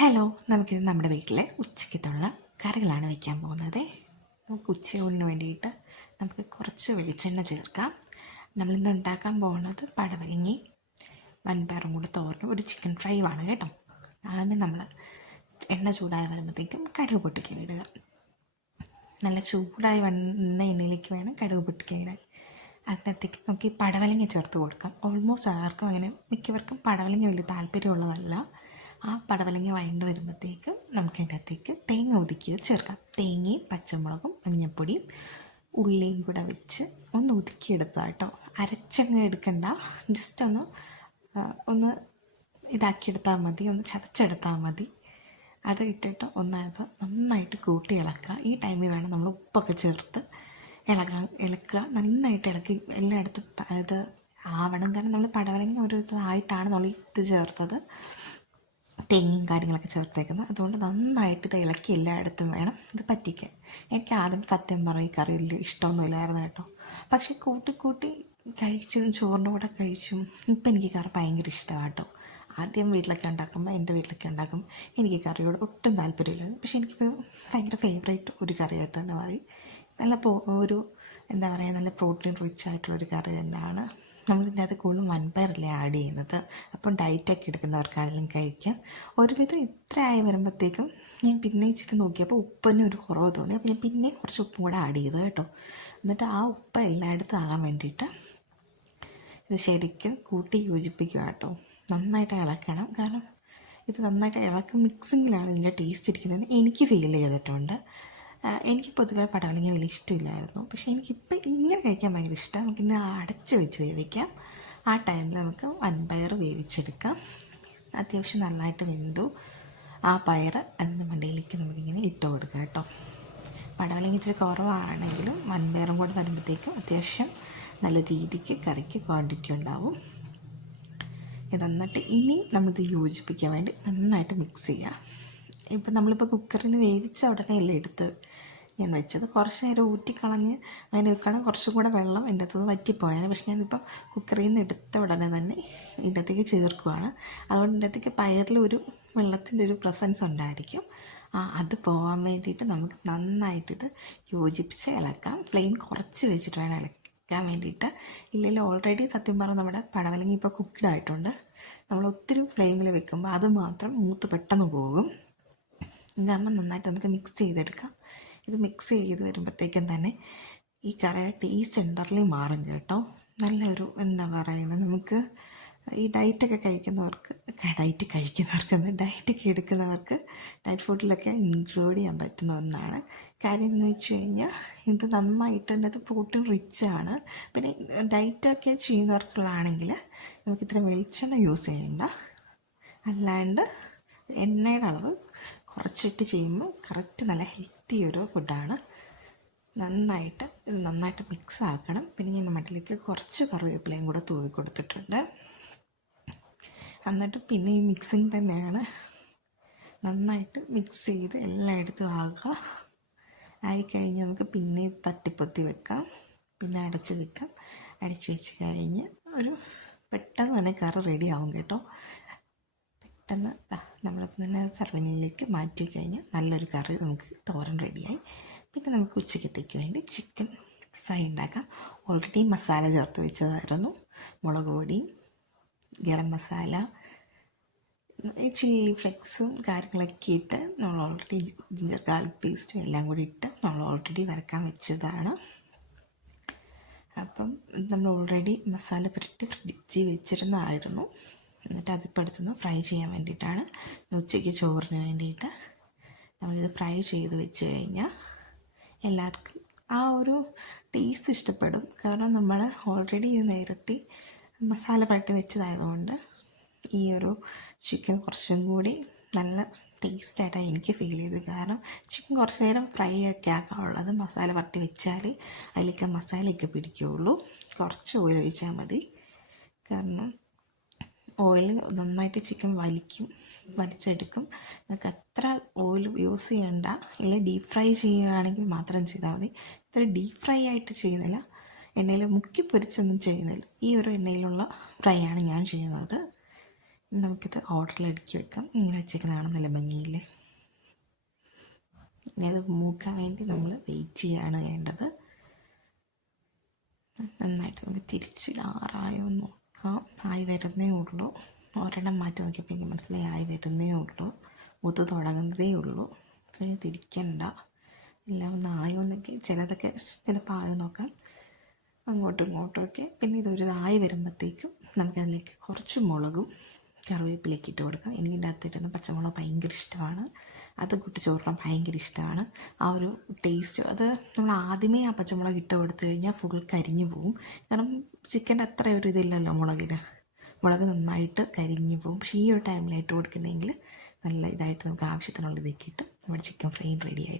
Hello, നമുക്കിത് നമ്മുടെ വീട്ടിലെ ഉച്ചയ്ക്കത്തുള്ള കറികളാണ് വയ്ക്കാൻ പോകുന്നത്. നമുക്ക് ഉച്ചയൂണിന് വേണ്ടിയിട്ട് നമുക്ക് കുറച്ച് വെളിച്ചെണ്ണ ചേർക്കാം. നമ്മളിന്ന് ഉണ്ടാക്കാൻ പോകുന്നത് പടവലങ്ങി വൻപയറും കൂടി തോരനും ഒരു ചിക്കൻ ഫ്രൈയുമാണ് കേട്ടോ. ആദ്യമേ നമ്മൾ എണ്ണ ചൂടായി വരുമ്പോഴത്തേക്കും കടുക് പൊട്ടിക്കുക ഇടുക. നല്ല ചൂടായി വന്ന എണ്ണയിലേക്ക് വേണം കടുക് പൊട്ടിക്കുക ഇടാൻ. അതിനകത്തേക്ക് നമുക്ക് ഈ പടവലങ്ങ ചേർത്ത് കൊടുക്കാം. ഓൾമോസ്റ്റ് ആർക്കും അങ്ങനെ മിക്കവർക്കും പടവലങ്ങ വലിയ താല്പര്യമുള്ളതല്ല. ആ പടവലങ്ങ വഴണ്ട് വരുമ്പോഴത്തേക്കും നമുക്ക് അതിനകത്തേക്ക് തേങ്ങ ഒതുക്കിയത് ചേർക്കാം. തേങ്ങയും പച്ചമുളകും മഞ്ഞൾപ്പൊടിയും ഉള്ളിയും കൂടെ വെച്ച് ഒന്ന് ഒതുക്കിയെടുത്താൽ കേട്ടോ. അരച്ചങ്ങ് എടുക്കണ്ട, ജസ്റ്റ് ഒന്ന് ഇതാക്കിയെടുത്താൽ മതി, ഒന്ന് ചതച്ചെടുത്താൽ മതി. അത് ഇട്ടിട്ട് ഒന്നത് നന്നായിട്ട് കൂട്ടി ഇളക്കുക. ഈ ടൈമിൽ വേണം നമ്മൾ ഉപ്പൊക്കെ ചേർത്ത് ഇളക്കുക. നന്നായിട്ട് ഇളക്കി എല്ലായിടത്തും ഇത് ആവണം. കാരണം നമ്മൾ പടവലങ്ങ ഒരു ഇതായിട്ടാണ് നമ്മൾ ഇത് ചേർത്തത്, തേങ്ങയും കാര്യങ്ങളൊക്കെ ചേർത്തേക്കുന്നത്. അതുകൊണ്ട് നന്നായിട്ട് ഇത് ഇളക്കി എല്ലായിടത്തും വേണം ഇത് പറ്റിക്കാൻ. എനിക്ക് ആദ്യം സത്യം പറയും ഈ കറി വലിയ ഇഷ്ടമൊന്നുമില്ലായിരുന്നു കേട്ടോ. പക്ഷേ കൂട്ടി കഴിച്ചും ചോറിൻ്റെ കൂടെ കഴിച്ചും ഇപ്പം എനിക്ക് കറി ഭയങ്കര ഇഷ്ടമാണ് കേട്ടോ. ആദ്യം വീട്ടിലൊക്കെ ഉണ്ടാക്കുമ്പോൾ എൻ്റെ വീട്ടിലൊക്കെ ഉണ്ടാക്കുമ്പോൾ എനിക്ക് കറിയോട് ഒട്ടും താല്പര്യമില്ലായിരുന്നു. പക്ഷേ എനിക്കിപ്പോൾ ഭയങ്കര ഫേവറേറ്റ് ഒരു കറിയായിട്ട് തന്നെ മാറി. നല്ല ഒരു എന്താ പറയുക, നല്ല പ്രോട്ടീൻ റിച്ച് ആയിട്ടുള്ളൊരു കറി തന്നെയാണ്. നമ്മളിതിൻ്റെ അത് കൂടുതലും വൻപയറല്ലേ ആഡ് ചെയ്യുന്നത്. അപ്പം ഡയറ്റൊക്കെ എടുക്കുന്നവർക്കാണെങ്കിലും കഴിക്കാം. ഒരുവിധം ഇത്ര ആയി വരുമ്പോഴത്തേക്കും ഞാൻ പിന്നെ ഇച്ചിരി നോക്കിയപ്പോൾ ഉപ്പിന് ഒരു കുറവ് തോന്നി. അപ്പോൾ ഞാൻ പിന്നെ കുറച്ച് ഉപ്പും കൂടെ ആഡ് ചെയ്തു കേട്ടോ. എന്നിട്ട് ആ ഉപ്പ് എല്ലായിടത്തും ആകാൻ വേണ്ടിയിട്ട് ഇത് ശരിക്കും കൂട്ടി യോജിപ്പിക്കുക കേട്ടോ. നന്നായിട്ട് ഇളക്കണം. കാരണം ഇത് നന്നായിട്ട് ഇളക്കും മിക്സിങ്ങിലാണ് ഇതിൻ്റെ ടേസ്റ്റ് ഇരിക്കുന്നതെന്ന് എനിക്ക് ഫീൽ ചെയ്തിട്ടുണ്ട്. എനിക്ക് പൊതുവെ പടവലങ്ങ വലിയ ഇഷ്ടമില്ലായിരുന്നു. പക്ഷേ എനിക്കിപ്പോൾ ഇങ്ങനെ കഴിക്കാൻ ഭയങ്കര ഇഷ്ടമാണ്. നമുക്കിന്ന് അടച്ച് വെച്ച് വേവിക്കാം. ആ ടൈമിൽ നമുക്ക് വൻപയർ വേവിച്ചെടുക്കാം. അത്യാവശ്യം നന്നായിട്ട് വെന്തു ആ പയർ അതിൻ്റെ മണ്ടയിലേക്ക് നമുക്കിങ്ങനെ ഇട്ട് കൊടുക്കാം കേട്ടോ. പടവലങ്ങ ഇച്ചിരി കുറവാണെങ്കിലും വൻപയറും കൂടെ വരുമ്പോഴത്തേക്കും അത്യാവശ്യം നല്ല രീതിക്ക് കറിക്ക് ക്വാണ്ടിറ്റി ഉണ്ടാവും. ഇത് നന്നായിട്ട് ഇനി നമ്മളിത് യോജിപ്പിക്കാൻ വേണ്ടി നന്നായിട്ട് മിക്സ് ചെയ്യുക. ഇപ്പം നമ്മളിപ്പോൾ കുക്കറിൽ നിന്ന് വേവിച്ച ഉടനെ അല്ലേ എടുത്ത് ഞാൻ വെച്ചത്. കുറച്ച് നേരം ഊറ്റിക്കളഞ്ഞ് അങ്ങനെ വെക്കണം. കുറച്ചും കൂടെ വെള്ളം എൻ്റെ അകത്തുനിന്ന് വറ്റിപ്പോയാണ്. പക്ഷെ ഞാനിപ്പം കുക്കറിൽ നിന്ന് എടുത്ത ഉടനെ തന്നെ ഇതിൻ്റെ അകത്തേക്ക് ചേർക്കുകയാണ്. അതുകൊണ്ട് ഇതിൻ്റെ അകത്തേക്ക് പയറിലൊരു വെള്ളത്തിൻ്റെ ഒരു പ്രസൻസ് ഉണ്ടായിരിക്കും. അത് പോകാൻ വേണ്ടിയിട്ട് നമുക്ക് നന്നായിട്ടിത് യോജിപ്പിച്ച് ഇളക്കാം. ഫ്ലെയിം കുറച്ച് വെച്ചിട്ട് വേണം ഇളക്കാൻ വേണ്ടിയിട്ട്. ഇല്ലെങ്കിൽ ഓൾറെഡി സത്യം പറഞ്ഞാൽ നമ്മുടെ പടവലങ്ങ ഇപ്പോൾ കുക്ക്ഡ് ആയിട്ടുണ്ട്. നമ്മൾ ഒത്തിരി ഫ്ലെയിമിൽ വെക്കുമ്പോൾ അത് മാത്രം മൂത്ത് പെട്ടെന്ന് പോകും. ഇതാകുമ്പോൾ നന്നായിട്ട് നമുക്ക് മിക്സ് ചെയ്തെടുക്കാം. ഇത് മിക്സ് ചെയ്ത് വരുമ്പോഴത്തേക്കും തന്നെ ഈ കറിയുടെ ടേസ്റ്റ് എൻ്റർലി മാറും കേട്ടോ. നല്ലൊരു എന്താ പറയുന്നത്, നമുക്ക് ഈ ഡയറ്റൊക്കെ കഴിക്കുന്നവർക്ക് ഡയറ്റൊക്കെ എടുക്കുന്നവർക്ക് ഡയറ്റ് ഫുഡിലൊക്കെ ഇൻക്ലൂഡ് ചെയ്യാൻ പറ്റുന്ന ഒന്നാണ്. കാര്യം എന്ന് വെച്ച് കഴിഞ്ഞാൽ ഇത് നന്നായിട്ട് അതിനകത്ത് പ്രോട്ടീൻ റിച്ചാണ്. പിന്നെ ഡയറ്റൊക്കെ ചെയ്യുന്നവർക്കുള്ളാണെങ്കിൽ നമുക്ക് ഇത്ര വെളിച്ചെണ്ണ യൂസ് ചെയ്യണ്ട. അല്ലാണ്ട് എണ്ണയുടെ അളവ് കുറച്ചിട്ട് ചെയ്യുമ്പോൾ കറക്റ്റ് നല്ല ഹെൽത്തി ഒരു ഫുഡാണ്. ഇത് നന്നായിട്ട് മിക്സ് ആക്കണം. പിന്നെ ഞാൻ മട്ടിലേക്ക് കുറച്ച് കറിവേപ്പിലയും കൂടെ തൂവി കൊടുത്തിട്ടുണ്ട്. എന്നിട്ട് പിന്നെ ഈ മിക്സിങ് തന്നെയാണ്. നന്നായിട്ട് മിക്സ് ചെയ്ത് എല്ലായിടത്തും ആകുക. ആയിക്കഴിഞ്ഞ് നമുക്ക് പിന്നെ തട്ടിപ്പൊത്തി വെക്കാം, പിന്നെ അടച്ച് വെക്കാം. അടച്ച് വെച്ച് കഴിഞ്ഞ് പെട്ടെന്ന് തന്നെ കറി റെഡി ആവും കേട്ടോ. പെട്ടെന്ന് നമ്മളിപ്പോൾ തന്നെ സർവിങ്ങിലേക്ക് മാറ്റി കഴിഞ്ഞാൽ നല്ലൊരു കറി നമുക്ക് തോരൻ റെഡിയായി. പിന്നെ നമുക്ക് ഉച്ചക്കത്തേക്ക് വേണ്ടി ചിക്കൻ ഫ്രൈ ഉണ്ടാക്കാം. ഓൾറെഡി മസാല ചേർത്ത് വെച്ചതായിരുന്നു. മുളക് പൊടിയും ഗരം മസാല, ചില്ലി ഫ്ലെക്സും കാര്യങ്ങളൊക്കെ ഇട്ട് നമ്മൾ ഓൾറെഡി ജിഞ്ചർ ഗാർലിക് പേസ്റ്റും എല്ലാം കൂടി ഇട്ട് നമ്മൾ ഓൾറെഡി വരക്കാൻ വെച്ചതാണ്. അപ്പം നമ്മൾ ഓൾറെഡി മസാല പുരട്ടി ഫ്രിഡ്ജിൽ വെച്ചിരുന്നതായിരുന്നു. എന്നിട്ട് അതിപ്പോൾ എടുത്തുനിന്ന് ഫ്രൈ ചെയ്യാൻ വേണ്ടിയിട്ടാണ്. ഉച്ചയ്ക്ക് ചോറിന് വേണ്ടിയിട്ട് നമ്മളിത് ഫ്രൈ ചെയ്ത് വെച്ച് കഴിഞ്ഞാൽ എല്ലാവർക്കും ആ ഒരു ടേസ്റ്റ് ഇഷ്ടപ്പെടും. കാരണം നമ്മൾ ഓൾറെഡി ഇത് നേരത്തെ മസാല പുരട്ടി വെച്ചതായതുകൊണ്ട് ഈ ഒരു ചിക്കൻ കുറച്ചും കൂടി നല്ല ടേസ്റ്റായിട്ടാണ് എനിക്ക് ഫീൽ ചെയ്തത്. കാരണം ചിക്കൻ കുറച്ച് നേരം ഫ്രൈ ഒക്കെ ആക്കാനുള്ളത് മസാല പുരട്ടി വെച്ചാൽ അതിലേക്ക് മസാലയൊക്കെ പിടിക്കുകയുള്ളൂ. കുറച്ച് ഓയിൽ ഒഴിച്ചാൽ മതി. കാരണം ഓയിൽ നന്നായിട്ട് ചിക്കൻ വലിച്ചെടുക്കും. നമുക്ക് അത്ര ഓയിൽ യൂസ് ചെയ്യണ്ട. അല്ലെങ്കിൽ ഡീപ്പ് ഫ്രൈ ചെയ്യുകയാണെങ്കിൽ മാത്രം ചെയ്താൽ മതി. ഇത്ര ഡീപ്പ് ഫ്രൈ ആയിട്ട് ചെയ്യുന്നില്ല, എണ്ണയിൽ മുക്കി പൊരിച്ചൊന്നും ചെയ്യുന്നില്ല. ഈ ഒരു എണ്ണയിലുള്ള ഫ്രൈ ആണ് ഞാൻ ചെയ്യുന്നത്. നമുക്കിത് ഓർഡറിൽ അടുക്കി വെക്കാം. ഇങ്ങനെ വെച്ചേക്കുന്നതാണ് നല്ല ഭംഗിയില്ലേ. ഇനി അത് മൂക്കാൻ വേണ്ടി നമ്മൾ വെയിറ്റ് ചെയ്യാണ് വേണ്ടത്. നന്നായിട്ട് നമുക്ക് തിരിച്ചിടാറായോ എന്ന് നോക്കാം. ആയി വരുന്നേ ഉള്ളൂ. ഒരെണ്ണം മാറ്റി നോക്കിയപ്പോൾ എനിക്ക് മനസ്സിലായി ആയി വരുന്നേ ഉള്ളൂ. മൂത്ത് തുടങ്ങുന്നതേ ഉള്ളൂ. പിന്നെ തിരിക്കണ്ട. എല്ലാം ഒന്ന് ആയോ എന്നൊക്കെ ചിലതൊക്കെ ചിലപ്പോൾ ആയോ നോക്കാം, അങ്ങോട്ടും ഇങ്ങോട്ടും ഒക്കെ. പിന്നെ ഇതൊരു ആയി വരുമ്പോഴത്തേക്കും നമുക്കതിലേക്ക് കുറച്ച് മുളകും കറിവേപ്പിലേക്ക് ഇട്ട് കൊടുക്കാം. എനിക്ക് ഇതിൻ്റെ അകത്തിട്ടുന്ന പച്ചമുളക് ഭയങ്കര ഇഷ്ടമാണ്. അത് കുട്ടിച്ചോറിന് ഭയങ്കര ഇഷ്ടമാണ്. ആ ഒരു ടേസ്റ്റ് അത് നമ്മൾ ആദ്യമേ ആ പച്ചമുളക് ഇട്ട് കൊടുത്തു കഴിഞ്ഞാൽ ഫുൾ കരിഞ്ഞു പോവും. കാരണം ചിക്കൻ്റെ അത്ര ഒരു ഇതില്ലല്ലോ മുളകിന്. മുളക് നന്നായിട്ട് കരിഞ്ഞു പോവും. പക്ഷേ ഈ ഒരു ടൈമിലായിട്ട് കൊടുക്കുന്നതെങ്കിൽ നല്ല ഇതായിട്ട് നമുക്ക് ആവശ്യത്തിനുള്ള ഇതൊക്കെ ഇട്ട് നമ്മുടെ ചിക്കൻ ഫ്രൈ റെഡിയായി.